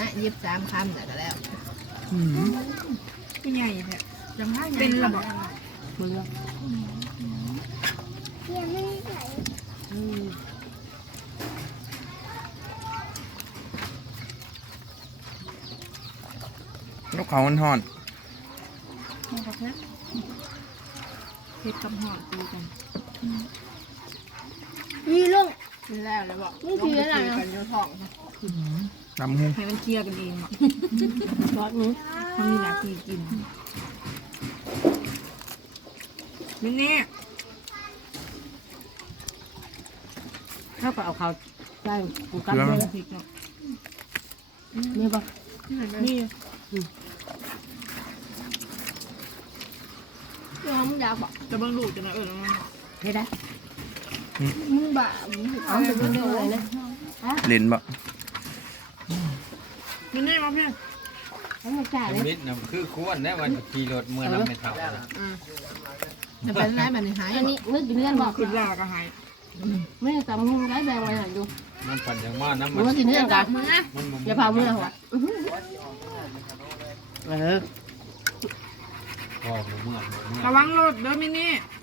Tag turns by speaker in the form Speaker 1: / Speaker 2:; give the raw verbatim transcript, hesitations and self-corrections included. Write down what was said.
Speaker 1: ยิบสามคำแต่ก็แล้ว
Speaker 2: พี่ใหญ่เนี่ยจำได้เป็นระบบมือ
Speaker 3: ยังไม่ใส่
Speaker 4: ลูกเขามันห่อน
Speaker 2: มาครับเนี่ยเผ็ดกับหอมตีกัน
Speaker 3: นี่ลูก
Speaker 1: กินแล้วเลยบอก
Speaker 3: นี่คืออะไร
Speaker 1: กันอยู่ท้อง
Speaker 4: ดำหู
Speaker 2: ให้มันเคลียร์กันเองอ่ะ
Speaker 3: ซอสนี้
Speaker 2: มันมีหน้าที่กินนี่นี่ถ้าก็เอาเขาใส่กูกับเยอะพริกเนาะนี่ปะนี่
Speaker 3: น้องอยากบอก
Speaker 2: จะเบิ่งลูกจะนะเออเฮ็ดได้
Speaker 3: มึงบ้ามึงเอาไปเรื่อยๆนะ
Speaker 4: เล่นบ่
Speaker 2: นี่นี่มาเพื่อน
Speaker 3: ให้มันจ่ายเลย
Speaker 5: มิดนะคือควรได้วันขี่รถเมื่อนำไม่เท่า
Speaker 1: จะเป็นไรแบบนี้หาย
Speaker 3: อันนี้นึกถึงเรื่องบอก
Speaker 2: ขึ้นลาก็หาย
Speaker 3: ไม่ได้ตำหุ้งได้แบงไว้หน่อยดู
Speaker 5: มันปั่นอย่างมากน้ำ
Speaker 3: มึ
Speaker 5: มัน
Speaker 3: งกินเรื่องกัน
Speaker 1: มึงอ่ะ
Speaker 5: มัน
Speaker 3: อย่าพามือหัวเออ
Speaker 5: พอเมื่อ
Speaker 2: ระวังรถเด้อมินี่